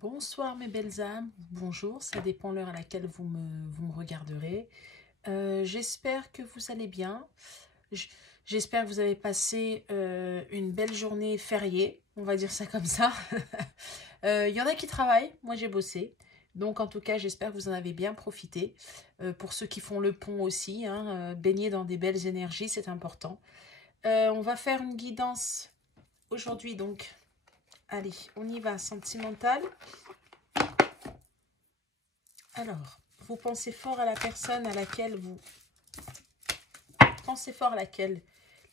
Bonsoir mes belles âmes, bonjour, ça dépend l'heure à laquelle vous me regarderez. J'espère que vous allez bien. J- J'espère que vous avez passé une belle journée fériée, on va dire ça comme ça. Il y en a qui travaillent, moi j'ai bossé. Donc en tout cas, j'espère que vous en avez bien profité. Pour ceux qui font le pont aussi, hein, baigner dans des belles énergies, c'est important. On va faire une guidance aujourd'hui, donc allez, on y va, sentimental. Alors, vous pensez fort à la personne à laquelle vous... Pensez fort à laquelle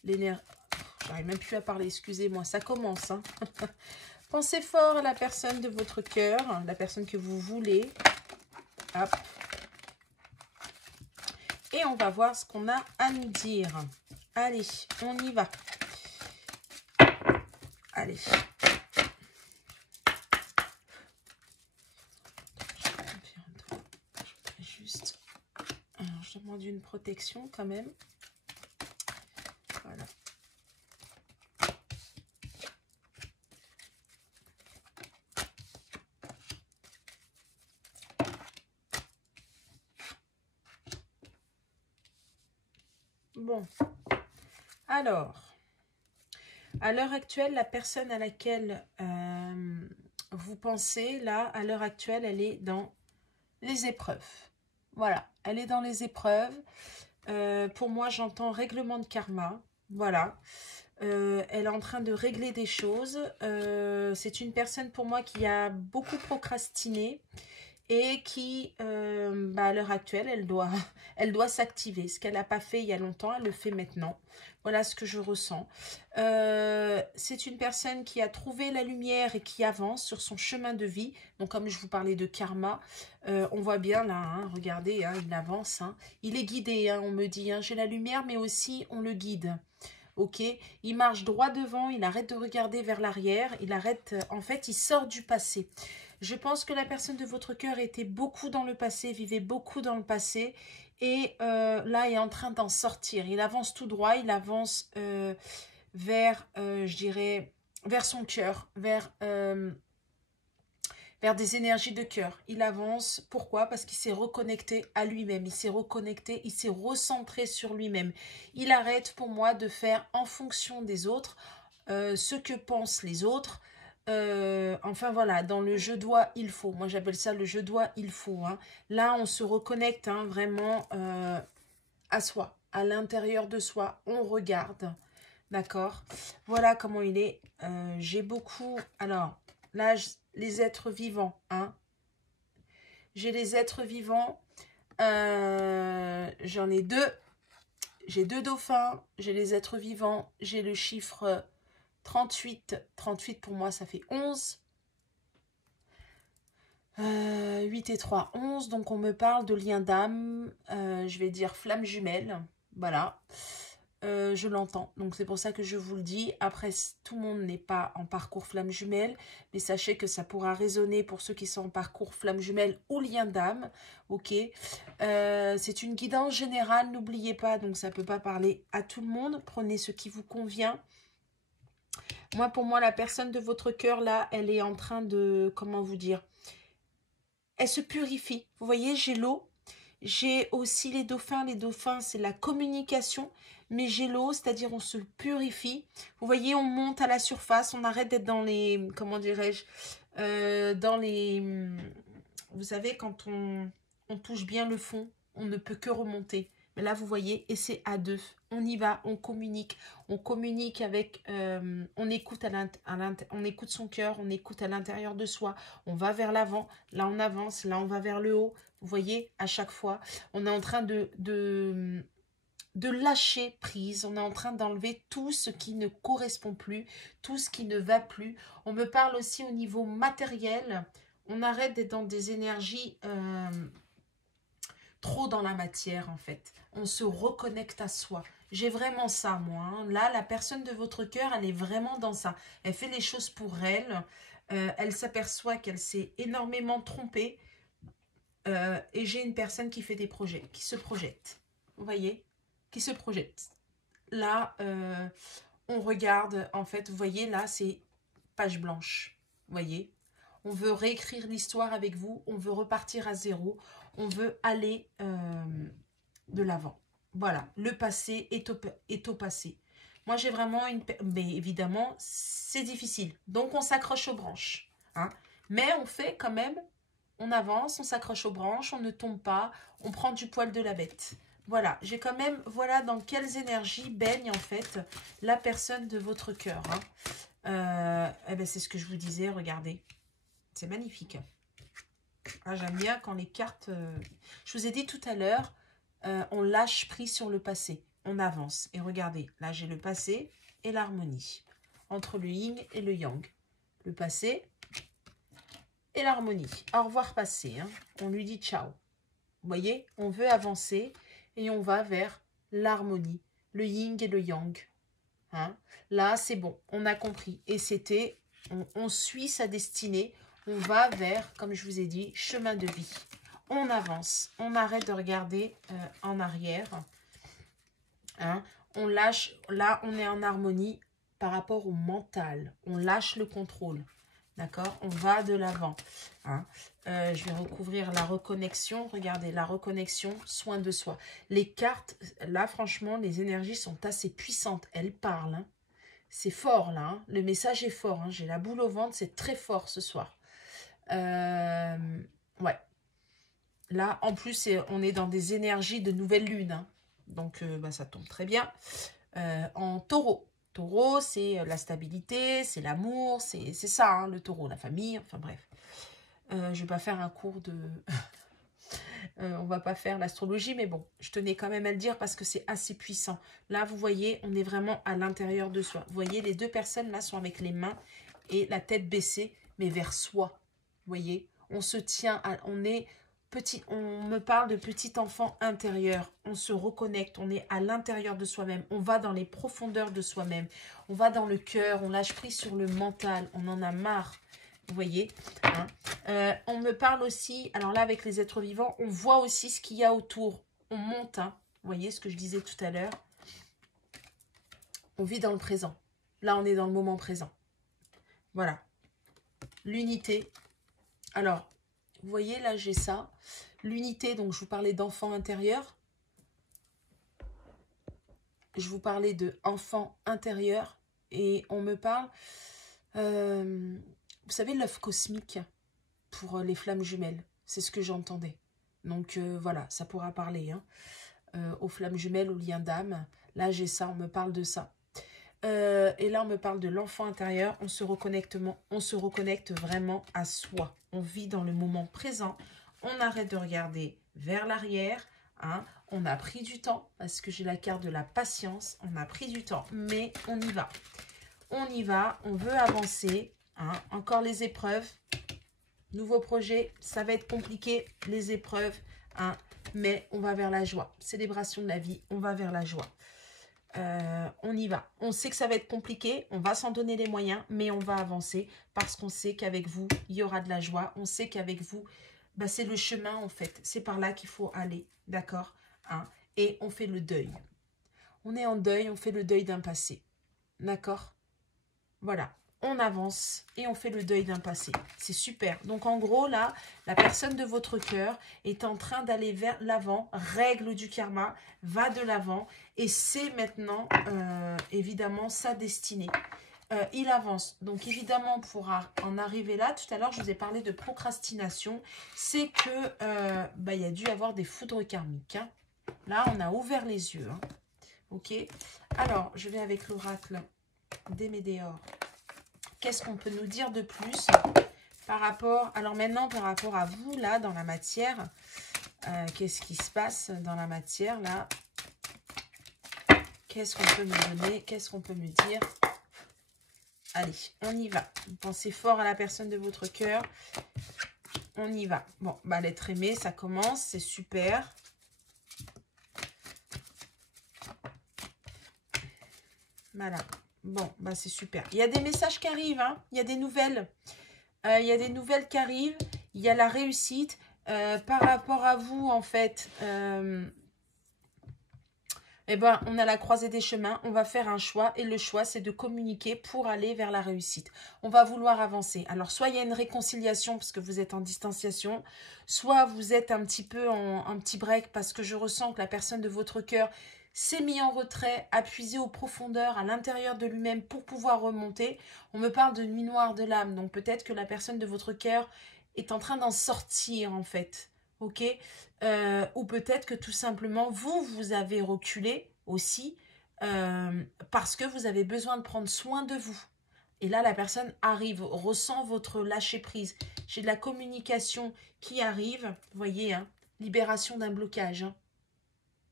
l'énergie... J'arrive même plus à parler, excusez-moi, ça commence. Hein. Pensez fort à la personne de votre cœur, la personne que vous voulez. Hop. Et on va voir ce qu'on a à nous dire. Allez, on y va. Allez. Juste... Alors, je demande une protection quand même. Voilà. Bon. Alors, à l'heure actuelle, la personne à laquelle vous pensez, là, à l'heure actuelle, elle est dans les épreuves. Voilà, elle est dans les épreuves. Pour moi, j'entends règlement de karma. Voilà. Elle est en train de régler des choses. C'est une personne pour moi qui a beaucoup procrastiné et qui, à l'heure actuelle, elle doit s'activer. Ce qu'elle n'a pas fait il y a longtemps, elle le fait maintenant. Voilà ce que je ressens. C'est une personne qui a trouvé la lumière et qui avance sur son chemin de vie. Donc, comme je vous parlais de karma, on voit bien là, hein, regardez, hein, il avance. Hein. Il est guidé, hein, on me dit. Hein, j'ai la lumière, mais aussi on le guide. Ok, il marche droit devant, il arrête de regarder vers l'arrière, il arrête, en fait, il sort du passé. Je pense que la personne de votre cœur était beaucoup dans le passé, vivait beaucoup dans le passé, et là est en train d'en sortir. Il avance tout droit, il avance vers, je dirais, vers son cœur, vers des énergies de cœur. Il avance, pourquoi? Parce qu'il s'est reconnecté à lui-même, il s'est reconnecté, il s'est recentré sur lui-même. Il arrête pour moi de faire en fonction des autres ce que pensent les autres. Enfin voilà, dans le je dois, il faut. Moi j'appelle ça le je dois, il faut. Hein. Là on se reconnecte hein, vraiment à soi, à l'intérieur de soi. On regarde, d'accord. Voilà comment il est. J'ai beaucoup... Alors là, les êtres vivants. Hein. J'ai les êtres vivants. J'en ai deux. J'ai deux dauphins. J'ai les êtres vivants. J'ai le chiffre 38. 38 pour moi, ça fait 11. 8 et 3, 11. Donc on me parle de lien d'âme. Je vais dire flamme jumelle. Voilà. Je l'entends. Donc c'est pour ça que je vous le dis. Après, tout le monde n'est pas en parcours flamme jumelle. Mais sachez que ça pourra résonner pour ceux qui sont en parcours flamme jumelle ou lien d'âme. Ok. C'est une guidance générale. N'oubliez pas. Donc ça ne peut pas parler à tout le monde. Prenez ce qui vous convient. Moi, pour moi, la personne de votre cœur, là, elle est en train de... Comment vous dire? Elle se purifie. Vous voyez, j'ai l'eau. J'ai aussi les dauphins. Les dauphins, c'est la communication. Mais j'ai l'eau, c'est-à-dire on se purifie. Vous voyez, on monte à la surface. On arrête d'être dans les... Comment dirais-je dans les... Vous savez, quand on touche bien le fond, on ne peut que remonter. Mais là, vous voyez, et c'est à deux. On y va, on communique. On communique avec... on écoute on écoute son cœur, on écoute à l'intérieur de soi. On va vers l'avant, là on avance, là on va vers le haut. Vous voyez, à chaque fois, on est en train de lâcher prise. On est en train d'enlever tout ce qui ne correspond plus, tout ce qui ne va plus. On me parle aussi au niveau matériel. On arrête d'être dans des énergies trop dans la matière en fait. On se reconnecte à soi. J'ai vraiment ça moi. Hein. Là, la personne de votre cœur, elle est vraiment dans ça. Elle fait les choses pour elle. Elle s'aperçoit qu'elle s'est énormément trompée. Et j'ai une personne qui fait des projets, qui se projette. Vous voyez? Qui se projette. Là, on regarde, en fait, vous voyez, là, c'est page blanche. Vous voyez? On veut réécrire l'histoire avec vous. On veut repartir à zéro. On veut aller de l'avant. Voilà, le passé est au passé. Moi, j'ai vraiment une... Mais évidemment, c'est difficile. Donc, on s'accroche aux branches. Hein. Mais on fait quand même... On avance, on s'accroche aux branches, on ne tombe pas, on prend du poil de la bête. Voilà, j'ai quand même... Voilà dans quelles énergies baigne, en fait, la personne de votre cœur. Hein. Eh ben, c'est ce que je vous disais, regardez. C'est magnifique. Ah, j'aime bien quand les cartes... Je vous ai dit tout à l'heure... on lâche prise sur le passé, on avance. Et regardez, là j'ai le passé et l'harmonie. Entre le yin et le yang. Le passé et l'harmonie. Au revoir passé, hein. On lui dit ciao. Vous voyez, on veut avancer et on va vers l'harmonie. Le yin et le yang. Hein. Là c'est bon, on a compris. Et c'était, on suit sa destinée. On va vers, comme je vous ai dit, chemin de vie. On avance, on arrête de regarder en arrière. Hein. On lâche, là on est en harmonie par rapport au mental. On lâche le contrôle. D'accord? On va de l'avant. Hein. Je vais recouvrir la reconnexion. Regardez, la reconnexion, soin de soi. Les cartes, là franchement, les énergies sont assez puissantes. Elles parlent. Hein. C'est fort là. Hein. Le message est fort. Hein. J'ai la boule au ventre, c'est très fort ce soir. Ouais. Là, en plus, on est dans des énergies de nouvelle lune. Hein. Donc, ça tombe très bien. En taureau. Taureau, c'est la stabilité, c'est l'amour, c'est ça, hein, le taureau, la famille, enfin bref. Je ne vais pas faire un cours de... on va pas faire l'astrologie, mais bon, je tenais quand même à le dire parce que c'est assez puissant. Là, vous voyez, on est vraiment à l'intérieur de soi. Vous voyez, les deux personnes là sont avec les mains et la tête baissée, mais vers soi. Vous voyez, on se tient, on est... Petit, on me parle de petit enfant intérieur, on se reconnecte, on est à l'intérieur de soi-même, on va dans les profondeurs de soi-même, on va dans le cœur, on lâche prise sur le mental, on en a marre, vous voyez. Hein. On me parle aussi, alors là avec les êtres vivants, on voit aussi ce qu'il y a autour, on monte, hein, vous voyez ce que je disais tout à l'heure, on vit dans le présent, là on est dans le moment présent, voilà, l'unité, alors... Vous voyez, là, j'ai ça. L'unité, donc je vous parlais d'enfant intérieur. Je vous parlais de enfant intérieur. Et on me parle... vous savez, l'œuf cosmique pour les flammes jumelles. C'est ce que j'entendais. Donc, voilà, ça pourra parler. Hein, aux flammes jumelles, aux liens d'âme. Là, j'ai ça, on me parle de ça. Et là, on me parle de l'enfant intérieur. On se reconnecte vraiment à soi. On vit dans le moment présent. On arrête de regarder vers l'arrière. Hein. On a pris du temps parce que j'ai la carte de la patience. On a pris du temps, mais on y va. On y va. On veut avancer. Hein. Encore les épreuves. Nouveau projet. Ça va être compliqué, les épreuves. Hein. Mais on va vers la joie. Célébration de la vie. On va vers la joie. On y va. On sait que ça va être compliqué, on va s'en donner les moyens, mais on va avancer parce qu'on sait qu'avec vous, il y aura de la joie. On sait qu'avec vous, c'est le chemin en fait. C'est par là qu'il faut aller, d'accord, hein. Et on fait le deuil. On est en deuil, on fait le deuil d'un passé, d'accord. Voilà, on avance et on fait le deuil d'un passé. C'est super. Donc en gros, là, la personne de votre cœur est en train d'aller vers l'avant, règle du karma, va de l'avant et c'est maintenant, évidemment, sa destinée. Il avance. Donc évidemment, pour en arriver là, tout à l'heure, je vous ai parlé de procrastination. C'est que il y a dû avoir des foudres karmiques. Hein. Là, on a ouvert les yeux. Hein. Ok. Alors, je vais avec l'oracle des Médéors. Qu'est-ce qu'on peut nous dire de plus par rapport... Alors maintenant, par rapport à vous, là, dans la matière, qu'est-ce qui se passe dans la matière, là? Qu'est-ce qu'on peut me donner? Qu'est-ce qu'on peut me dire? Allez, on y va. Pensez fort à la personne de votre cœur. On y va. Bon, l'être aimé, ça commence, c'est super. Voilà. Bon, c'est super. Il y a des messages qui arrivent, hein. Il y a des nouvelles. Il y a des nouvelles qui arrivent. Il y a la réussite. Par rapport à vous, en fait, eh ben, on a la croisée des chemins, on va faire un choix et le choix, c'est de communiquer pour aller vers la réussite. On va vouloir avancer. Alors, soit il y a une réconciliation parce que vous êtes en distanciation, soit vous êtes un petit peu en petit break parce que je ressens que la personne de votre cœur s'est mis en retrait, a puisé aux profondeurs, à l'intérieur de lui-même pour pouvoir remonter. On me parle de nuit noire de l'âme, donc peut-être que la personne de votre cœur est en train d'en sortir en fait. Ok, ou peut-être que tout simplement vous avez reculé aussi parce que vous avez besoin de prendre soin de vous. Et là, la personne arrive, ressent votre lâcher-prise. J'ai de la communication qui arrive, vous voyez, hein, libération d'un blocage. Hein,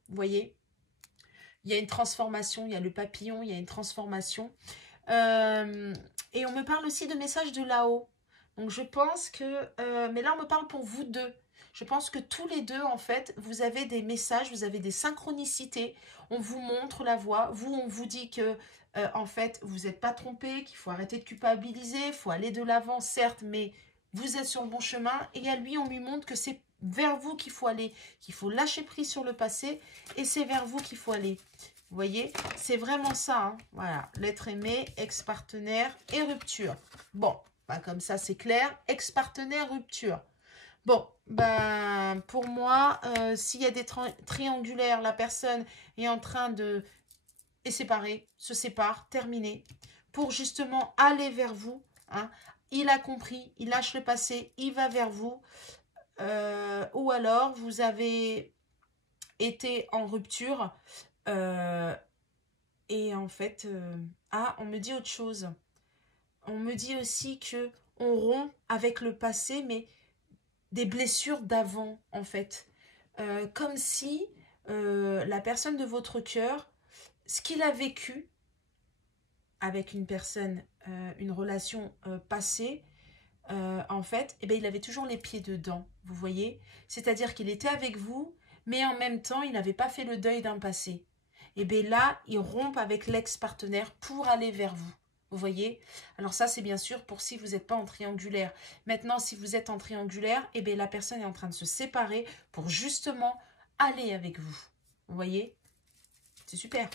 vous voyez, il y a une transformation, il y a le papillon, il y a une transformation. Et on me parle aussi de messages de là-haut. Donc je pense que... mais là, on me parle pour vous deux. Je pense que tous les deux, en fait, vous avez des messages, vous avez des synchronicités. On vous montre la voie. Vous, on vous dit que, en fait, vous n'êtes pas trompé, qu'il faut arrêter de culpabiliser, il faut aller de l'avant, certes, mais vous êtes sur le bon chemin. Et à lui, on lui montre que c'est vers vous qu'il faut aller, qu'il faut lâcher prise sur le passé, et c'est vers vous qu'il faut aller. Vous voyez, c'est vraiment ça. Hein. Voilà, l'être aimé, ex-partenaire et rupture. Bon, bah comme ça c'est clair. Ex-partenaire, rupture. Bon, ben pour moi, s'il y a des triangulaires, la personne est en train de est séparée, se sépare, terminé, pour justement aller vers vous. Hein. Il a compris, il lâche le passé, il va vers vous. Ou alors, vous avez été en rupture. Et en fait, ah, on me dit autre chose. On me dit aussi que on rompt avec le passé, mais des blessures d'avant, en fait. Comme si la personne de votre cœur, ce qu'il a vécu avec une personne, une relation passée, en fait, eh ben, il avait toujours les pieds dedans, vous voyez. C'est-à-dire qu'il était avec vous, mais en même temps, il n'avait pas fait le deuil d'un passé. Et bien là, il rompt avec l'ex-partenaire pour aller vers vous. Vous voyez? Alors ça, c'est bien sûr pour si vous n'êtes pas en triangulaire. Maintenant, si vous êtes en triangulaire, et bien la personne est en train de se séparer pour justement aller avec vous. Vous voyez? C'est super.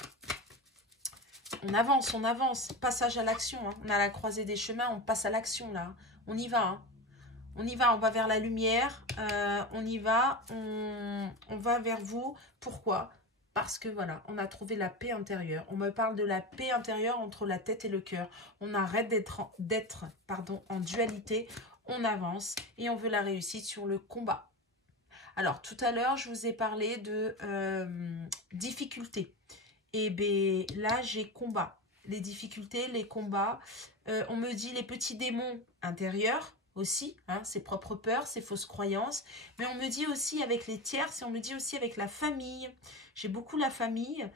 On avance, on avance. Passage à l'action. Hein. On a la croisée des chemins, on passe à l'action là. On y va. Hein. On y va, on va vers la lumière. On y va, on va vers vous. Pourquoi? Parce que voilà, on a trouvé la paix intérieure. On me parle de la paix intérieure entre la tête et le cœur. On arrête d'être en dualité. On avance et on veut la réussite sur le combat. Alors, tout à l'heure, je vous ai parlé de difficultés. Et bien là, j'ai combat. Les difficultés, les combats. On me dit les petits démons intérieurs aussi, hein, ses propres peurs, ses fausses croyances. Mais on me dit aussi avec les tierces et on me dit aussi avec la famille. J'ai beaucoup la famille.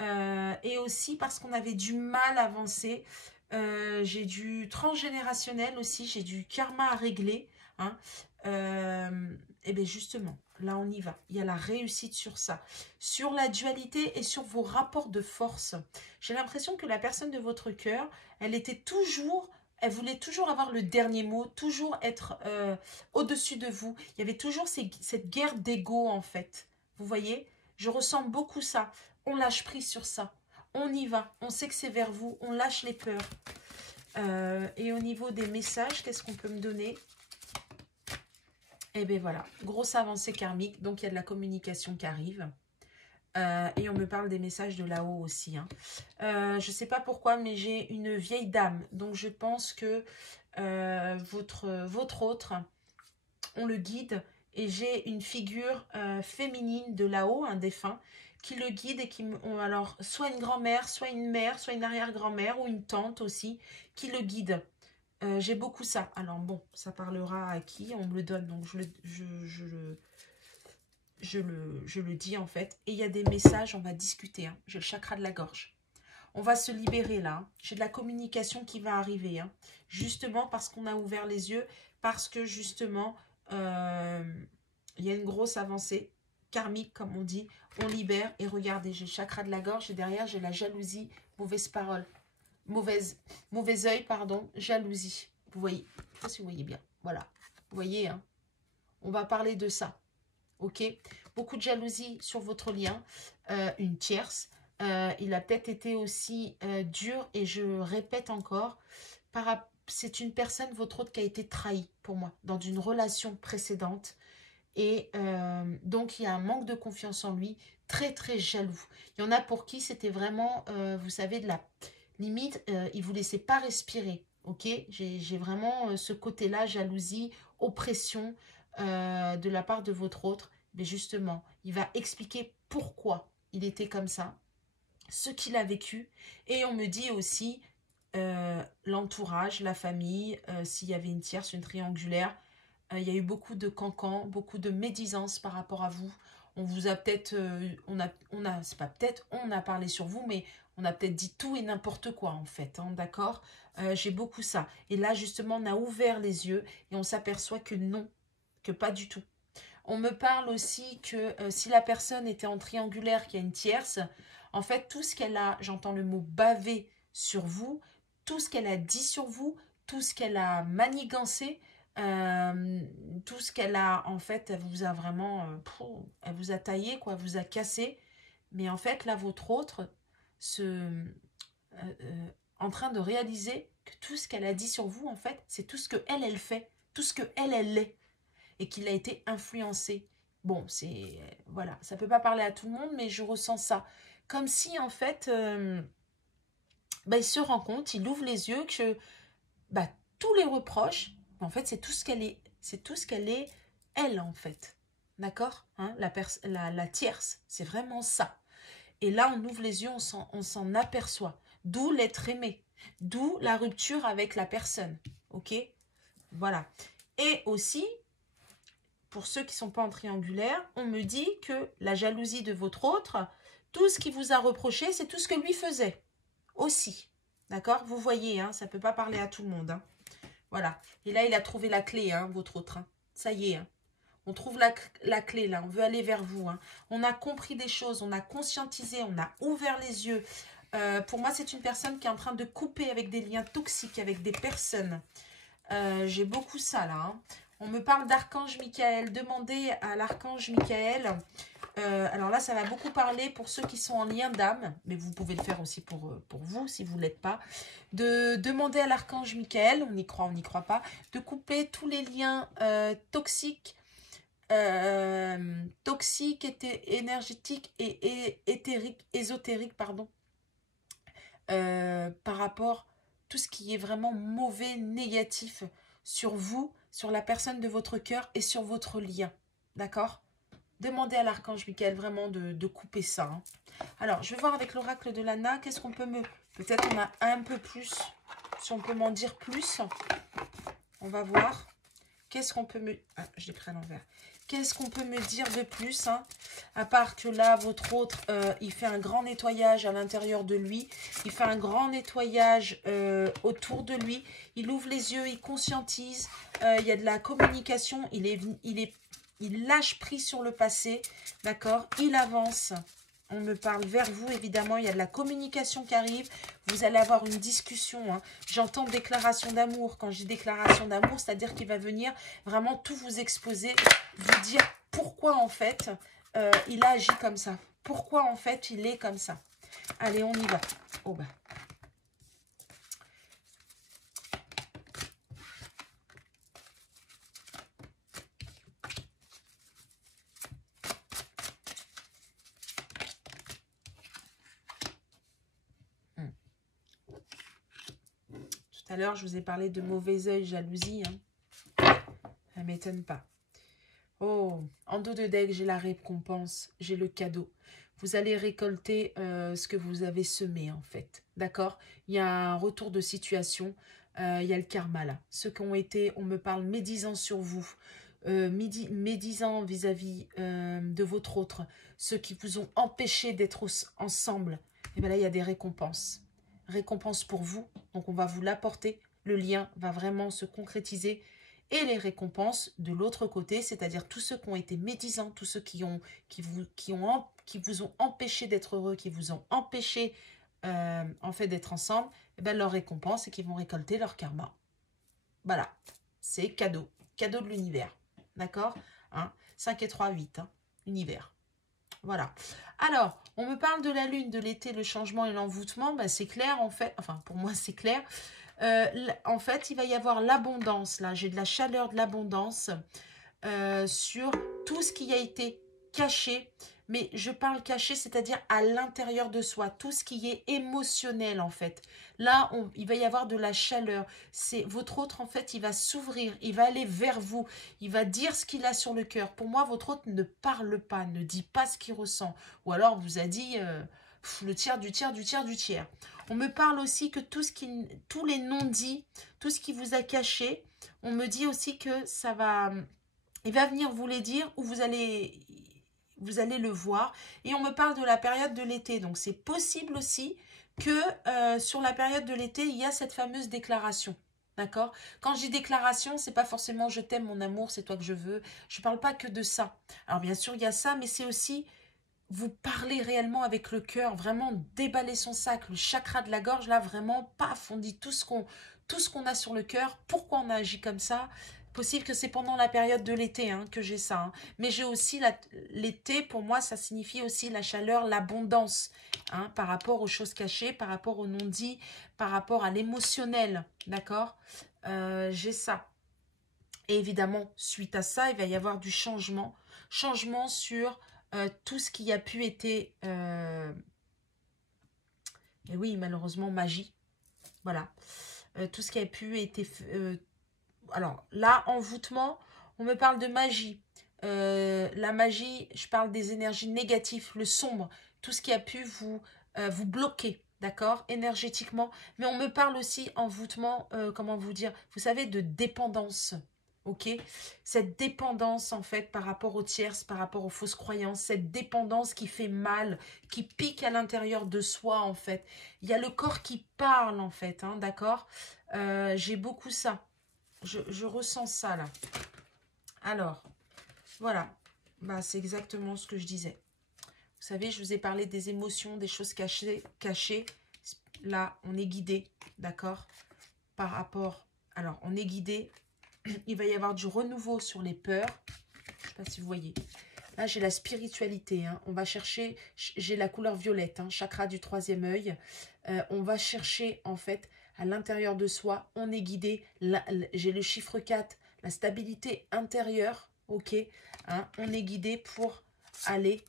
Et aussi parce qu'on avait du mal à avancer. J'ai du transgénérationnel aussi. J'ai du karma à régler. Hein. Et bien justement, là on y va. Il y a la réussite sur ça. Sur la dualité et sur vos rapports de force. J'ai l'impression que la personne de votre cœur, elle voulait toujours avoir le dernier mot, toujours être au-dessus de vous. Il y avait toujours cette guerre d'ego en fait. Vous voyez? Je ressens beaucoup ça. On lâche prise sur ça. On y va. On sait que c'est vers vous. On lâche les peurs. Et au niveau des messages, qu'est-ce qu'on peut me donner ? Et bien voilà, grosse avancée karmique, donc il y a de la communication qui arrive. Et on me parle des messages de là-haut aussi. Hein. Je ne sais pas pourquoi, mais j'ai une vieille dame. Donc je pense que votre autre, on le guide. Et j'ai une figure féminine de là-haut, un défunt, qui le guide et qui... alors, soit une grand-mère, soit une mère, soit une arrière-grand-mère ou une tante aussi, qui le guide. J'ai beaucoup ça. Alors bon, ça parlera à qui? On me le donne, donc je le dis en fait. Et il y a des messages, on va discuter. Hein. J'ai le chakra de la gorge. On va se libérer là. Hein. J'ai de la communication qui va arriver. Hein. Justement parce qu'on a ouvert les yeux. Parce que justement, il y a une grosse avancée karmique, comme on dit. On libère. Et regardez, j'ai le chakra de la gorge. Et derrière, j'ai la jalousie, mauvaise parole. Mauvais œil, pardon, jalousie. Vous voyez, je ne sais pas si vous voyez bien. Voilà, vous voyez, hein, on va parler de ça. Ok, beaucoup de jalousie sur votre lien, une tierce. Il a peut-être été aussi dur, et je répète encore, c'est une personne, votre autre, qui a été trahie pour moi dans une relation précédente. Et donc, il y a un manque de confiance en lui, très, très jaloux. Il y en a pour qui c'était vraiment, vous savez, de la limite, il ne vous laissait pas respirer. Ok, j'ai vraiment ce côté-là, jalousie, oppression de la part de votre autre. Mais justement, il va expliquer pourquoi il était comme ça, ce qu'il a vécu. Et on me dit aussi l'entourage, la famille, s'il y avait une tierce, une triangulaire. Il y a eu beaucoup de cancans, beaucoup de médisance par rapport à vous. On vous a peut-être, c'est pas peut-être, on a parlé sur vous, mais on a peut-être dit tout et n'importe quoi en fait, hein, d'accord. J'ai beaucoup ça. Et là justement, on a ouvert les yeux et on s'aperçoit que non, que pas du tout. On me parle aussi que si la personne était en triangulaire, qu'il y a une tierce, en fait, tout ce qu'elle a, j'entends le mot bavé sur vous, tout ce qu'elle a dit sur vous, tout ce qu'elle a manigancé, tout ce qu'elle a, en fait, elle vous a vraiment, elle vous a taillé, quoi, vous a cassé. Mais en fait, là, votre autre, en train de réaliser que tout ce qu'elle a dit sur vous, en fait, c'est tout ce que elle fait, tout ce que elle est, et qu'il a été influencé. Bon, c'est, voilà, ça peut pas parler à tout le monde, mais je ressens ça. Comme si, en fait, il se rend compte, il ouvre les yeux que tous les reproches, en fait, c'est tout ce qu'elle est. C'est tout ce qu'elle est, elle, en fait. D'accord, hein, la tierce, c'est vraiment ça. Et là, on ouvre les yeux, on s'en aperçoit. D'où l'être aimé. D'où la rupture avec la personne. Ok. Voilà. Et aussi, pour ceux qui ne sont pas en triangulaire, on me dit que la jalousie de votre autre, tout ce qu'il vous a reproché, c'est tout ce que lui faisait. Aussi. D'accord. Vous voyez, hein, ça ne peut pas parler à tout le monde. Hein. Voilà. Et là, il a trouvé la clé, hein, votre autre. Hein. Ça y est. Hein. On trouve la clé, là. On veut aller vers vous. Hein. On a compris des choses. On a conscientisé. On a ouvert les yeux. Pour moi, c'est une personne qui est en train de couper avec des liens toxiques, avec des personnes. J'ai beaucoup ça, là. Hein. On me parle d'Archange Michael. Demandez à l'Archange Michael. Alors là, ça va beaucoup parler pour ceux qui sont en lien d'âme, mais vous pouvez le faire aussi pour vous, si vous ne l'êtes pas, de demander à l'Archange Michael, on y croit, on n'y croit pas, de couper tous les liens toxiques, énergétiques et éthériques, ésotériques, pardon, par rapport à tout ce qui est vraiment mauvais, négatif sur vous, sur la personne de votre cœur et sur votre lien, d'accord ? Demandez à l'Archange Michael vraiment de couper ça. Hein. Alors, je vais voir avec l'oracle de Lana, qu'est-ce qu'on peut me... Peut-être on a un peu plus, si on peut m'en dire plus. On va voir. Qu'est-ce qu'on peut me... Ah, je l'ai pris à l'envers. Qu'est-ce qu'on peut me dire de plus, hein, à part que là, votre autre, il fait un grand nettoyage à l'intérieur de lui. Il fait un grand nettoyage autour de lui. Il ouvre les yeux, il conscientise. Il y a de la communication. Il lâche prise sur le passé, d'accord? Il avance. On me parle vers vous, évidemment. Il y a de la communication qui arrive. Vous allez avoir une discussion. Hein. J'entends déclaration d'amour. Quand je dis déclaration d'amour, c'est-à-dire qu'il va venir vraiment tout vous exposer, vous dire pourquoi, en fait, il a agi comme ça. Pourquoi, en fait, il est comme ça. Allez, on y va. Oh, bah. Tout à l'heure, je vous ai parlé de mauvais œil, jalousie. Hein. Ça ne m'étonne pas. Oh, en dos de deck, j'ai la récompense, j'ai le cadeau. Vous allez récolter ce que vous avez semé, en fait. D'accord? Il y a un retour de situation. Il y a le karma, là. Ceux qui ont été, on me parle médisants sur vous. Médisants vis-à-vis de votre autre. Ceux qui vous ont empêché d'être ensemble. Et bien là, il y a des récompenses. Récompenses pour vous. Donc, on va vous l'apporter. Le lien va vraiment se concrétiser. Et les récompenses de l'autre côté, c'est-à-dire tous ceux qui ont été médisants, tous ceux qui vous ont empêché d'être heureux, qui vous ont empêché en fait d'être ensemble, et bien leur récompense, c'est qu'ils vont récolter leur karma. Voilà, c'est cadeau, cadeau de l'univers, d'accord, hein, 5 et 3, 8. Hein. univers. Voilà. Alors, on me parle de la lune, de l'été, le changement et l'envoûtement. Ben, c'est clair, en fait. Enfin, pour moi, c'est clair. En fait, il va y avoir l'abondance. Là, j'ai de la chaleur, de l'abondance sur tout ce qui a été caché. Mais je parle caché, c'est-à-dire à l'intérieur de soi. Tout ce qui est émotionnel, en fait. Là, il va y avoir de la chaleur. C'est votre autre, en fait, il va s'ouvrir. Il va aller vers vous. Il va dire ce qu'il a sur le cœur. Pour moi, votre autre ne parle pas, ne dit pas ce qu'il ressent. Ou alors, vous a dit le tiers du tiers du tiers du tiers. On me parle aussi que tous les non-dits, tout ce qui vous a caché, on me dit aussi que ça va... Il va venir vous les dire ou vous allez le voir. Et on me parle de la période de l'été. Donc, c'est possible aussi que sur la période de l'été, il y a cette fameuse déclaration. D'accord? Quand je dis déclaration, c'est pas forcément je t'aime, mon amour, c'est toi que je veux. Je parle pas que de ça. Alors, bien sûr, il y a ça, mais c'est aussi vous parler réellement avec le cœur, vraiment déballer son sac, le chakra de la gorge, là, vraiment, paf, on dit tout ce qu'on a sur le cœur, pourquoi on a agi comme ça. Possible que c'est pendant la période de l'été hein, que j'ai ça. Hein. Mais j'ai aussi l'été, pour moi, ça signifie aussi la chaleur, l'abondance, hein, par rapport aux choses cachées, par rapport aux non-dits, par rapport à l'émotionnel, d'accord. J'ai ça. Et évidemment, suite à ça, il va y avoir du changement. Changement sur tout ce qui a pu être... et oui, malheureusement, magie. Voilà. Tout ce qui a pu être... alors, là, envoûtement, on me parle de magie. La magie, je parle des énergies négatives, le sombre. Tout ce qui a pu vous bloquer, d'accord, énergétiquement. Mais on me parle aussi, envoûtement, comment vous dire, vous savez, de dépendance. Ok, cette dépendance en fait par rapport aux tierces, par rapport aux fausses croyances, cette dépendance qui fait mal, qui pique à l'intérieur de soi en fait. Il y a le corps qui parle en fait, hein, d'accord. J'ai beaucoup ça, je ressens ça là. Alors, voilà, bah, c'est exactement ce que je disais. Vous savez, je vous ai parlé des émotions, des choses cachées. Là, on est guidé, d'accord, par rapport... Alors, on est guidé. Il va y avoir du renouveau sur les peurs. Je ne sais pas si vous voyez. Là, j'ai la spiritualité. Hein. On va chercher... J'ai la couleur violette, hein, chakra du troisième œil. On va chercher, en fait, à l'intérieur de soi. On est guidé. J'ai le chiffre 4, la stabilité intérieure. Ok, hein, on est guidé pour aller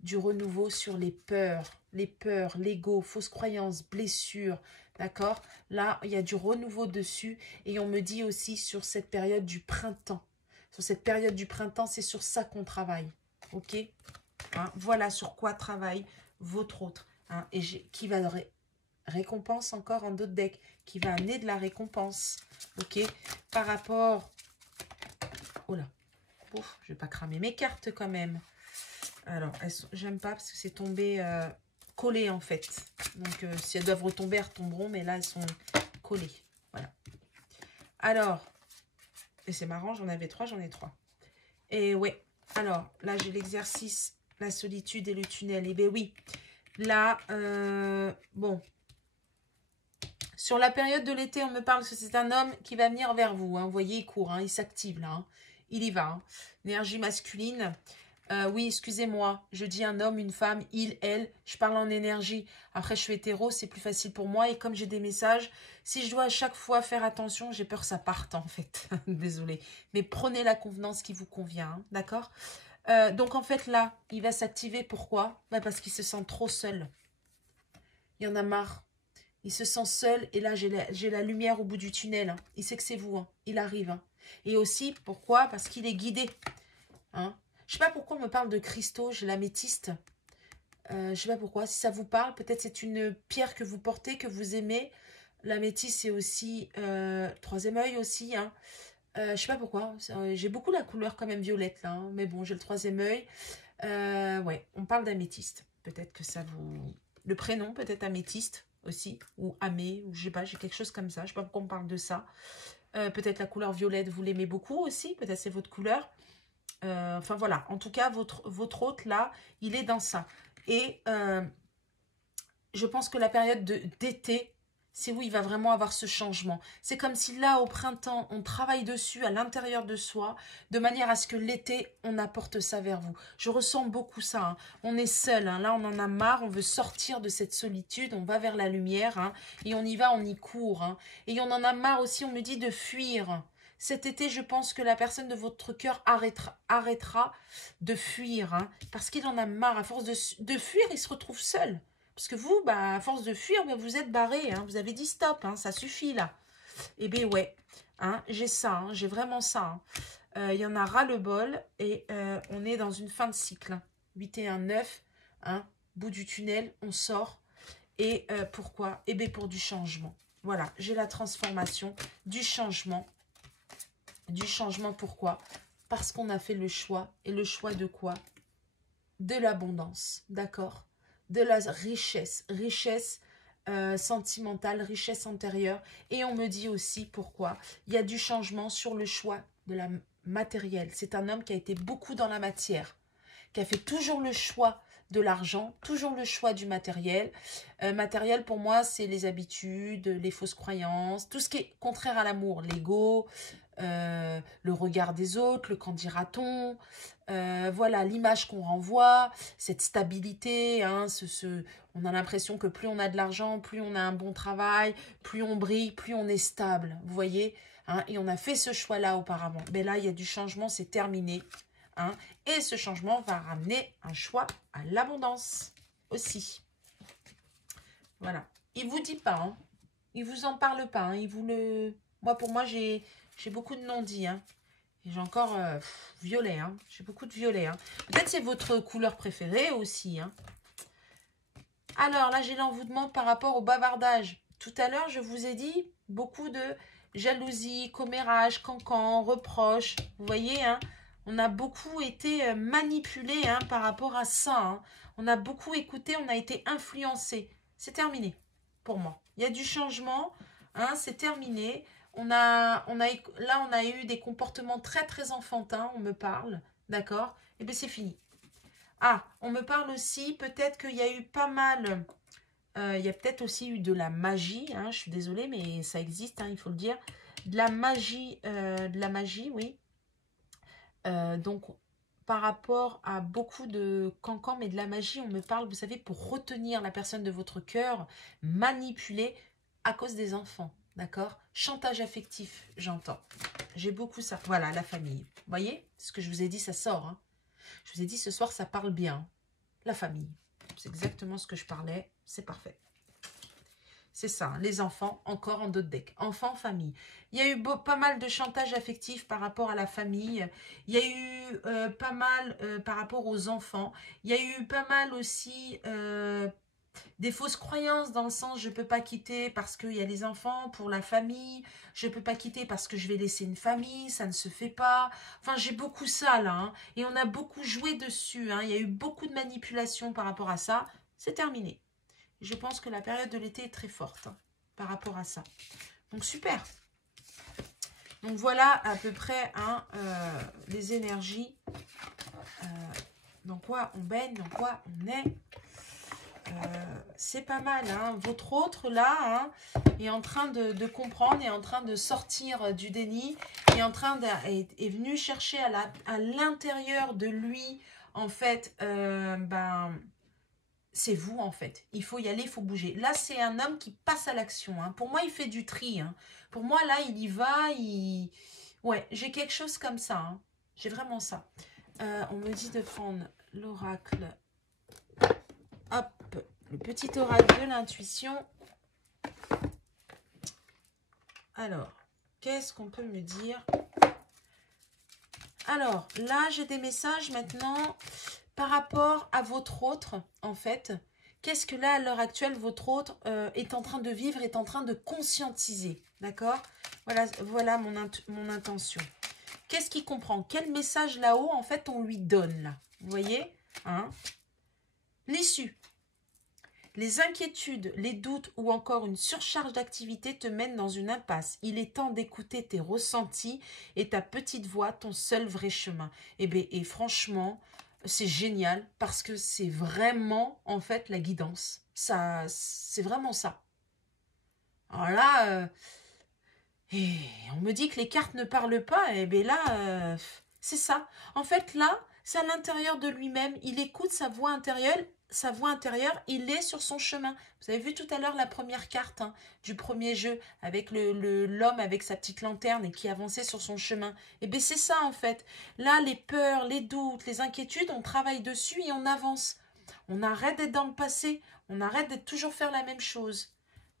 du renouveau sur les peurs, l'ego, fausses croyances, blessures, d'accord. Là, il y a du renouveau dessus et on me dit aussi sur cette période du printemps. Sur cette période du printemps, c'est sur ça qu'on travaille, ok, hein, voilà sur quoi travaille votre autre, hein, et qui va récompense encore en d'autres decks, qui va amener de la récompense, ok, par rapport... Oh là, ouf, je vais pas cramer mes cartes quand même. Alors, j'aime pas parce que c'est tombé collé en fait. Donc, si elles doivent retomber, elles retomberont. Mais là, elles sont collées. Voilà. Alors, et c'est marrant, j'en avais 3, j'en ai 3. Et ouais, alors, là, j'ai l'exercice, la solitude et le tunnel. Et ben oui, là, bon. Sur la période de l'été, on me parle que c'est un homme qui va venir vers vous. Hein. Vous voyez, il court, hein, il s'active là. Hein. Il y va. Hein. Énergie masculine. Oui, excusez-moi, je dis un homme, une femme, il, elle, je parle en énergie. Après, je suis hétéro, c'est plus facile pour moi. Et comme j'ai des messages, si je dois à chaque fois faire attention, j'ai peur que ça parte en fait. Désolée. Mais prenez la convenance qui vous convient, hein, d'accord. Donc en fait là, il va s'activer. Pourquoi? Bah, parce qu'il se sent trop seul. Il y en a marre. Il se sent seul et là, j'ai la lumière au bout du tunnel. Hein. Il sait que c'est vous. Hein. Il arrive. Hein. Et aussi, pourquoi? Parce qu'il est guidé. Hein. Je ne sais pas pourquoi on me parle de cristaux, j'ai l'améthyste. Je ne sais pas pourquoi. Si ça vous parle, peut-être c'est une pierre que vous portez, que vous aimez. L'améthyste, c'est aussi troisième œil aussi. Hein. Je ne sais pas pourquoi. J'ai beaucoup la couleur quand même violette là. Hein. Mais bon, j'ai le troisième œil. Ouais, on parle d'améthyste. Peut-être que ça vous... Le prénom, peut-être améthyste aussi. Ou amé, ou je sais pas, j'ai quelque chose comme ça. Je ne sais pas pourquoi on parle de ça. Peut-être la couleur violette, vous l'aimez beaucoup aussi. Peut-être c'est votre couleur. Enfin voilà, en tout cas, votre hôte là, il est dans ça. Et je pense que la période d'été, c'est où il va vraiment avoir ce changement. C'est comme si là, au printemps, on travaille dessus à l'intérieur de soi, de manière à ce que l'été, on apporte ça vers vous. Je ressens beaucoup ça. Hein. On est seul. Hein. Là, on en a marre. On veut sortir de cette solitude. On va vers la lumière. Hein. Et on y va, on y court. Hein. Et on en a marre aussi, on me dit, de fuir. Cet été, je pense que la personne de votre cœur arrêtera de fuir. Hein, parce qu'il en a marre. À force de fuir, il se retrouve seul. Parce que vous, bah, à force de fuir, bah, vous êtes barré. Hein, vous avez dit stop, hein, ça suffit là. Eh bien, ouais, hein, j'ai ça, hein, j'ai vraiment ça. Hein. Il y en a ras-le-bol et on est dans une fin de cycle. Hein. 8 et 1, 9, hein, bout du tunnel, on sort. Et pourquoi? Eh bien, pour du changement. Voilà, j'ai la transformation, du changement. Du changement, pourquoi? Parce qu'on a fait le choix. Et le choix de quoi? De l'abondance, d'accord? De la richesse, richesse sentimentale, richesse intérieure. Et on me dit aussi pourquoi. Il y a du changement sur le choix de la matérielle. C'est un homme qui a été beaucoup dans la matière, qui a fait toujours le choix de l'argent, toujours le choix du matériel. Matériel, pour moi, c'est les habitudes, les fausses croyances, tout ce qui est contraire à l'amour, l'ego, le regard des autres, le qu'en dira-t-on, voilà, l'image qu'on renvoie, cette stabilité, hein, on a l'impression que plus on a de l'argent, plus on a un bon travail, plus on brille, plus on est stable, vous voyez, hein, et on a fait ce choix-là auparavant. Mais là, il y a du changement, c'est terminé. Hein, et ce changement va ramener un choix à l'abondance aussi. Voilà. Il vous dit pas, hein. Il vous en parle pas. Hein. Il vous le... Pour moi, j'ai beaucoup de non-dits. Hein. Et j'ai encore violet. Hein. J'ai beaucoup de violet. Hein. Peut-être c'est votre couleur préférée aussi. Hein. Alors là, j'ai l'envoûtement par rapport au bavardage. Tout à l'heure, je vous ai dit beaucoup de jalousie, commérage, cancan, reproches. Vous voyez, hein, on a beaucoup été manipulés hein, par rapport à ça. Hein. On a beaucoup écouté, on a été influencé. C'est terminé pour moi. Il y a du changement, hein, c'est terminé. Là, on a eu des comportements très, très enfantins, on me parle, d'accord? Et bien, c'est fini. Ah, on me parle aussi, peut-être qu'il y a eu pas mal... il y a peut-être aussi eu de la magie, hein, je suis désolée, mais ça existe, hein, il faut le dire. De la magie, oui. Donc, par rapport à beaucoup de cancans, mais de la magie, on me parle, vous savez, pour retenir la personne de votre cœur, manipuler à cause des enfants, d'accord? Chantage affectif, j'entends. J'ai beaucoup ça. Voilà, la famille. Vous voyez? Ce que je vous ai dit, ça sort. Hein. Je vous ai dit, ce soir, ça parle bien. La famille. C'est exactement ce que je parlais. C'est parfait. C'est ça, hein, les enfants, encore en d'autres decks. Enfants, famille. Il y a eu pas mal de chantage affectif par rapport à la famille. Il y a eu pas mal par rapport aux enfants. Il y a eu pas mal aussi des fausses croyances dans le sens je ne peux pas quitter parce qu'il y a les enfants, pour la famille. Je ne peux pas quitter parce que je vais laisser une famille, ça ne se fait pas. Enfin, j'ai beaucoup ça là. Hein, et on a beaucoup joué dessus. Hein, il y a eu beaucoup de manipulations par rapport à ça. C'est terminé. Je pense que la période de l'été est très forte hein, par rapport à ça. Donc, super. Donc, voilà à peu près hein, les énergies. Dans quoi on baigne, dans quoi on est. C'est pas mal. Hein. Votre autre, là, hein, est en train de comprendre, est en train de sortir du déni, est venu chercher à l'intérieur de lui, en fait, c'est vous, en fait. Il faut y aller, il faut bouger. Là, c'est un homme qui passe à l'action. Hein. Pour moi, il fait du tri. Hein. Pour moi, là, il y va. Ouais, j'ai quelque chose comme ça. Hein. J'ai vraiment ça. On me dit de prendre l'oracle. Hop, le petit oracle de l'intuition. Alors, qu'est-ce qu'on peut me dire? Alors, là, j'ai des messages maintenant... Par rapport à votre autre, en fait, qu'est-ce que là, à l'heure actuelle, votre autre est en train de vivre, est en train de conscientiser, d'accord? Voilà mon intention. Qu'est-ce qu'il comprend? Quel message là-haut, en fait, on lui donne, là? Vous voyez hein? L'issue. Les inquiétudes, les doutes ou encore une surcharge d'activité te mènent dans une impasse. Il est temps d'écouter tes ressentis et ta petite voix, ton seul vrai chemin. Et franchement... C'est génial parce que c'est vraiment, en fait, la guidance. Ça, c'est vraiment ça. Alors là, et on me dit que les cartes ne parlent pas, et bien là, c'est ça. En fait, là, c'est à l'intérieur de lui-même. Il écoute sa voix intérieure, il est sur son chemin. Vous avez vu tout à l'heure la première carte hein, du premier jeu, avec l'homme avec sa petite lanterne et qui avançait sur son chemin. Et bien c'est ça en fait. Là, les peurs, les doutes, les inquiétudes, on travaille dessus et on avance. On arrête d'être dans le passé, on arrête d'être toujours faire la même chose.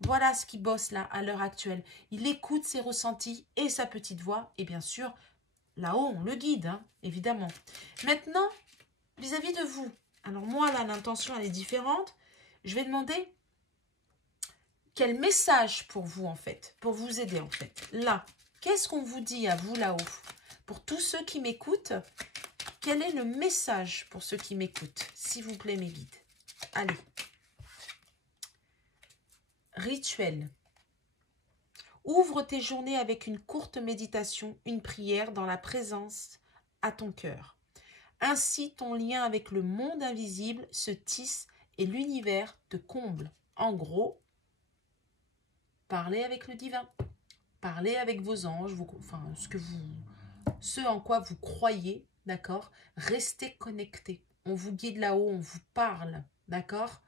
Voilà ce qui bosse là, à l'heure actuelle. Il écoute ses ressentis et sa petite voix. Et bien sûr, là-haut, on le guide, hein, évidemment. Maintenant, vis-à-vis de vous. Alors moi, là, l'intention, elle est différente. Je vais demander quel message pour vous, en fait. Pour vous aider, en fait. Là, qu'est-ce qu'on vous dit à vous, là-haut? Pour tous ceux qui m'écoutent, quel est le message pour ceux qui m'écoutent? S'il vous plaît, mes guides. Allez. Rituel. Ouvre tes journées avec une courte méditation, une prière dans la présence à ton cœur. Ainsi, ton lien avec le monde invisible se tisse et l'univers te comble. En gros, parlez avec le divin. Parlez avec vos anges, enfin, ce en quoi vous croyez, d'accord? Restez connectés. On vous guide là-haut, on vous parle, d'accord?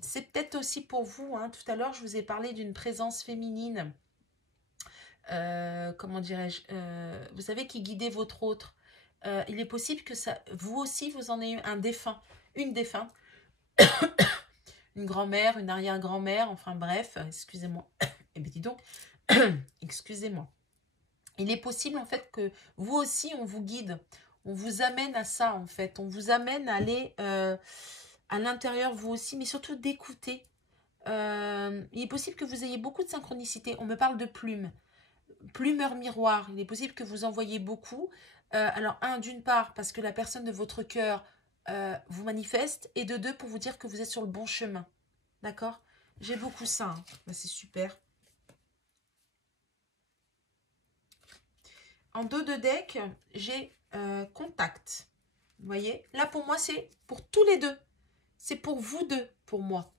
C'est peut-être aussi pour vous, hein, tout à l'heure je vous ai parlé d'une présence féminine, comment dirais-je, vous savez qui guidait votre autre. Il est possible que ça, vous aussi vous en ayez un défunt, une défunte, une grand-mère, une arrière-grand-mère, enfin bref, excusez-moi, et bien dis donc, excusez-moi. Il est possible en fait que vous aussi on vous guide, on vous amène à ça en fait, on vous amène à aller à l'intérieur vous aussi, mais surtout d'écouter. Il est possible que vous ayez beaucoup de synchronicité. On me parle de plumes. Plumeur miroir. Il est possible que vous envoyez beaucoup. Alors, d'une part, parce que la personne de votre cœur vous manifeste. Et de deux, pour vous dire que vous êtes sur le bon chemin. D'accord? J'ai beaucoup ça. Hein. Ben, c'est super. En dos de deck, j'ai contact. Vous voyez? Là, pour moi, c'est pour tous les deux. C'est pour vous deux, pour moi.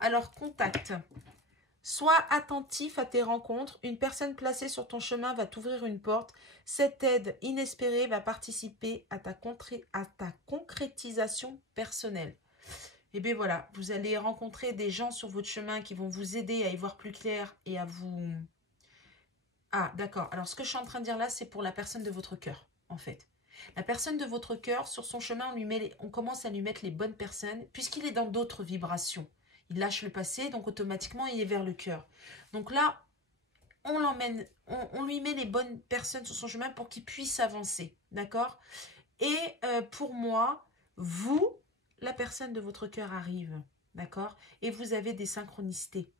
Alors, contact. Sois attentif à tes rencontres. Une personne placée sur ton chemin va t'ouvrir une porte. Cette aide inespérée va participer à ta concrétisation personnelle. Et bien voilà, vous allez rencontrer des gens sur votre chemin qui vont vous aider à y voir plus clair et à vous... Ah, d'accord. Alors, ce que je suis en train de dire là, c'est pour la personne de votre cœur, en fait. La personne de votre cœur, sur son chemin, on commence à lui mettre les bonnes personnes, puisqu'il est dans d'autres vibrations. Il lâche le passé, donc automatiquement, il est vers le cœur. Donc là, on l'emmène, on lui met les bonnes personnes sur son chemin pour qu'il puisse avancer, d'accord? Et pour moi, vous, la personne de votre cœur arrive, d'accord? Et vous avez des synchronicités.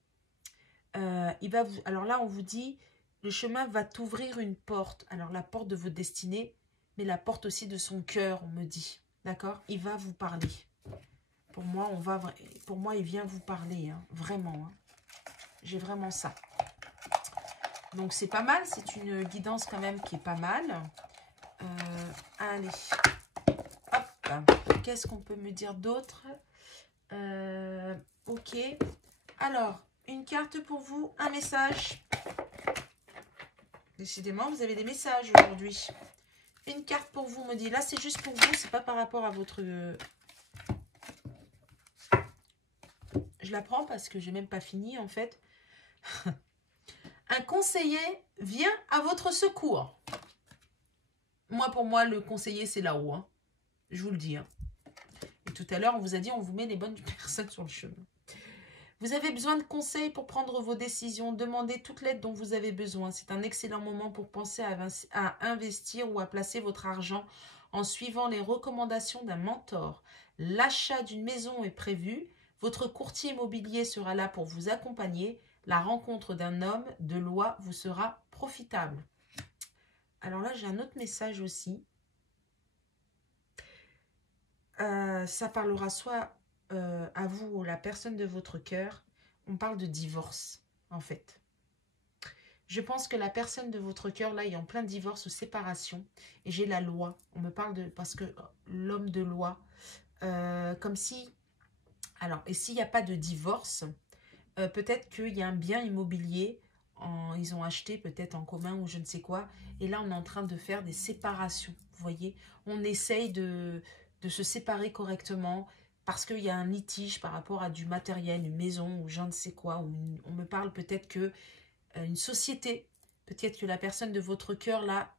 Alors là, on vous dit, le chemin va t'ouvrir une porte. Alors la porte de votre destinée, mais la porte aussi de son cœur, on me dit. D'accord? Il va vous parler. Pour moi, il vient vous parler. Hein, vraiment. Hein. J'ai vraiment ça. Donc c'est pas mal. C'est une guidance quand même qui est pas mal. Allez. Hop. Qu'est-ce qu'on peut me dire d'autre? Ok. Alors, une carte pour vous, un message. Décidément, vous avez des messages aujourd'hui. Une carte pour vous, me dit. Là, c'est juste pour vous, c'est pas par rapport à votre... Je la prends parce que j'ai même pas fini, en fait. Un conseiller vient à votre secours. Moi, pour moi, le conseiller, c'est là-haut. Hein. Je vous le dis. Hein. Et tout à l'heure, on vous a dit, on vous met les bonnes personnes sur le chemin. Vous avez besoin de conseils pour prendre vos décisions. Demandez toute l'aide dont vous avez besoin. C'est un excellent moment pour penser à investir ou à placer votre argent en suivant les recommandations d'un mentor. L'achat d'une maison est prévu. Votre courtier immobilier sera là pour vous accompagner. La rencontre d'un homme de loi vous sera profitable. Alors là, j'ai un autre message aussi. Ça parlera soit à vous ou la personne de votre cœur. On parle de divorce, en fait. Je pense que la personne de votre cœur, là, est en plein divorce ou séparation. Et j'ai la loi. On me parle de... Parce que l'homme de loi, comme si... Alors, et s'il n'y a pas de divorce, peut-être qu'il y a un bien immobilier, ils ont acheté peut-être en commun ou je ne sais quoi. Et là, on est en train de faire des séparations. Vous voyez, on essaye de se séparer correctement parce qu'il y a un litige par rapport à du matériel, une maison ou je ne sais quoi. On me parle peut-être que une société, peut-être que la personne de votre cœur là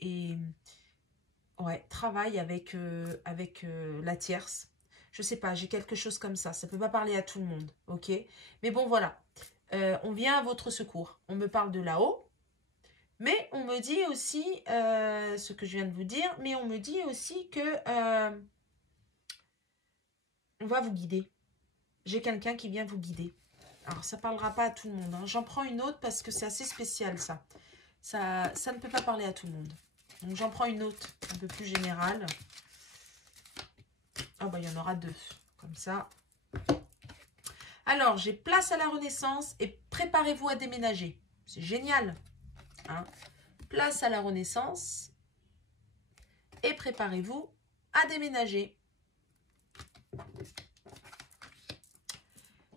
est, ouais, travaille avec la tierce. Je sais pas, j'ai quelque chose comme ça. Ça peut pas parler à tout le monde, ok? Mais bon, voilà. On vient à votre secours. On me parle de là-haut, mais on me dit aussi ce que je viens de vous dire, mais on me dit aussi que on va vous guider. J'ai quelqu'un qui vient vous guider. Alors, ça parlera pas à tout le monde, hein. J'en prends une autre parce que c'est assez spécial, ça. Ça ne peut pas parler à tout le monde. Donc, j'en prends une autre, un peu plus générale. Ah, bah, il y en aura deux, comme ça. Alors, j'ai place à la Renaissance et préparez-vous à déménager. C'est génial, hein. Place à la Renaissance et préparez-vous à déménager.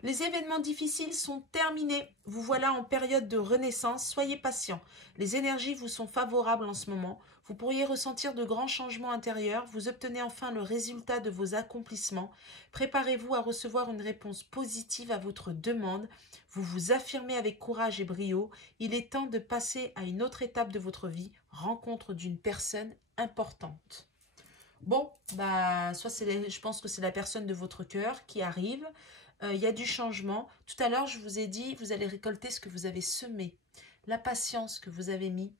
Les événements difficiles sont terminés. Vous voilà en période de renaissance. Soyez patient. Les énergies vous sont favorables en ce moment. Vous pourriez ressentir de grands changements intérieurs. Vous obtenez enfin le résultat de vos accomplissements. Préparez-vous à recevoir une réponse positive à votre demande. Vous vous affirmez avec courage et brio. Il est temps de passer à une autre étape de votre vie. Rencontre d'une personne importante. Bon, bah, soit je pense que c'est la personne de votre cœur qui arrive. Il y a du changement. Tout à l'heure, je vous ai dit, vous allez récolter ce que vous avez semé. La patience que vous avez mis,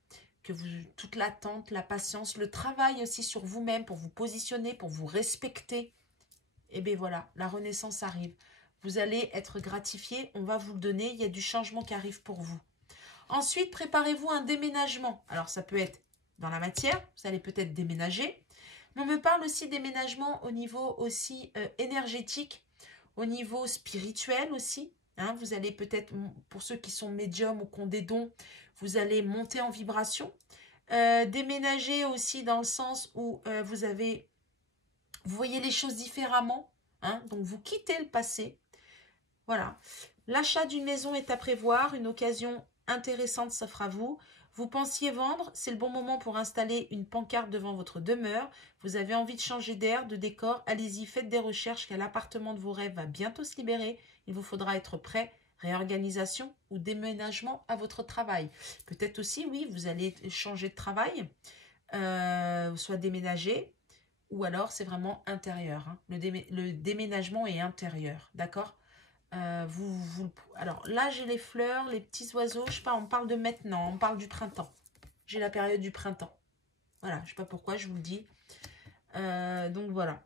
toute l'attente, la patience, le travail aussi sur vous-même pour vous positionner, pour vous respecter. Et bien voilà, la renaissance arrive. Vous allez être gratifié, on va vous le donner, il y a du changement qui arrive pour vous. Ensuite, préparez-vous un déménagement. Alors, ça peut être dans la matière, vous allez peut-être déménager. Mais on me parle aussi de déménagement au niveau aussi énergétique, au niveau spirituel aussi. Hein, vous allez peut-être, pour ceux qui sont médiums ou qui ont des dons, vous allez monter en vibration. Déménager aussi dans le sens où vous voyez les choses différemment. Hein, donc, vous quittez le passé. Voilà. L'achat d'une maison est à prévoir. Une occasion intéressante s'offre à vous. Vous pensiez vendre, c'est le bon moment pour installer une pancarte devant votre demeure. Vous avez envie de changer d'air, de décor, allez-y, faites des recherches car l'appartement de vos rêves va bientôt se libérer. Il vous faudra être prêt. Réorganisation ou déménagement à votre travail. Peut-être aussi, oui, vous allez changer de travail, soit déménager, ou alors c'est vraiment intérieur. Hein. Le déménagement est intérieur, d'accord ? Alors là, j'ai les fleurs, les petits oiseaux. Je sais pas, on parle de maintenant, on parle du printemps. J'ai la période du printemps. Voilà, je sais pas pourquoi, je vous le dis. Donc voilà.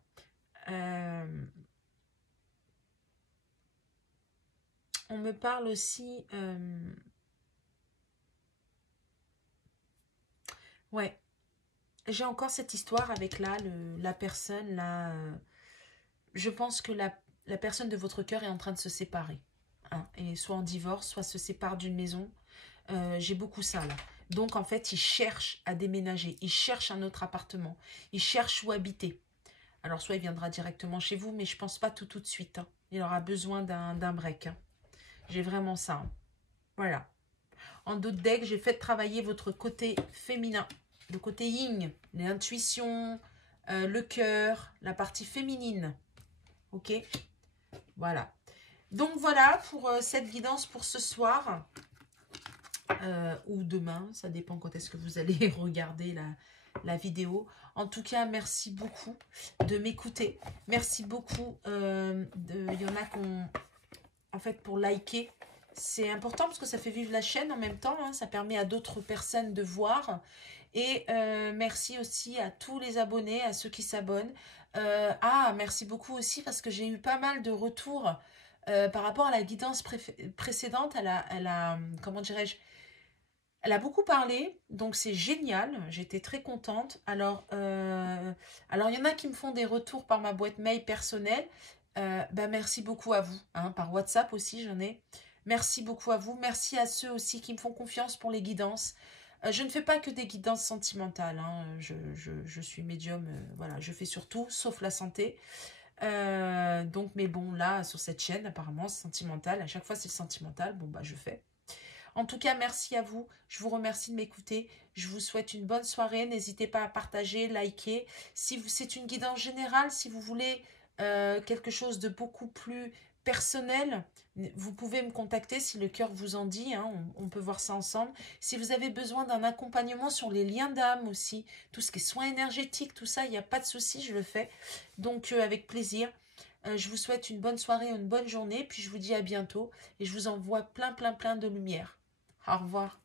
On me parle aussi... Ouais. J'ai encore cette histoire avec là, la personne, là... je pense que la personne de votre cœur est en train de se séparer. Hein, et soit en divorce, soit se sépare d'une maison. J'ai beaucoup ça là. Donc en fait, il cherche à déménager. Il cherche un autre appartement. Il cherche où habiter. Alors soit il viendra directement chez vous, mais je pense pas tout de suite. Hein. Il aura besoin d'un break. Hein. J'ai vraiment ça. Hein. Voilà. En d'autres decks, j'ai fait travailler votre côté féminin. Le côté yin. L'intuition, le cœur, la partie féminine. Ok. Voilà. Donc voilà pour cette guidance pour ce soir. Ou demain, ça dépend quand est-ce que vous allez regarder la vidéo. En tout cas, merci beaucoup de m'écouter. Merci beaucoup. Il y en a en fait, pour liker. C'est important parce que ça fait vivre la chaîne en même temps. Hein, ça permet à d'autres personnes de voir. Et merci aussi à tous les abonnés, à ceux qui s'abonnent. Merci beaucoup aussi parce que j'ai eu pas mal de retours par rapport à la guidance précédente. Comment dirais-je, elle a beaucoup parlé, donc c'est génial. J'étais très contente. Alors, il y en a qui me font des retours par ma boîte mail personnelle. Merci beaucoup à vous. Hein, par WhatsApp aussi, j'en ai. Merci beaucoup à vous. Merci à ceux aussi qui me font confiance pour les guidances. Je ne fais pas que des guidances sentimentales. Hein. Je suis médium. Voilà, je fais surtout, sauf la santé. Donc, mais bon, là, sur cette chaîne, apparemment, c'est sentimental. À chaque fois, c'est le sentimental. Bon, bah, je fais. En tout cas, merci à vous. Je vous remercie de m'écouter. Je vous souhaite une bonne soirée. N'hésitez pas à partager, liker. Si c'est une guidance générale, si vous voulez quelque chose de beaucoup plus personnel, vous pouvez me contacter si le cœur vous en dit. Hein, on peut voir ça ensemble. Si vous avez besoin d'un accompagnement sur les liens d'âme aussi, tout ce qui est soins énergétiques, tout ça, il n'y a pas de souci, je le fais. Donc, avec plaisir. Je vous souhaite une bonne soirée, une bonne journée. Puis je vous dis à bientôt. Et je vous envoie plein, plein, plein de lumière. Au revoir.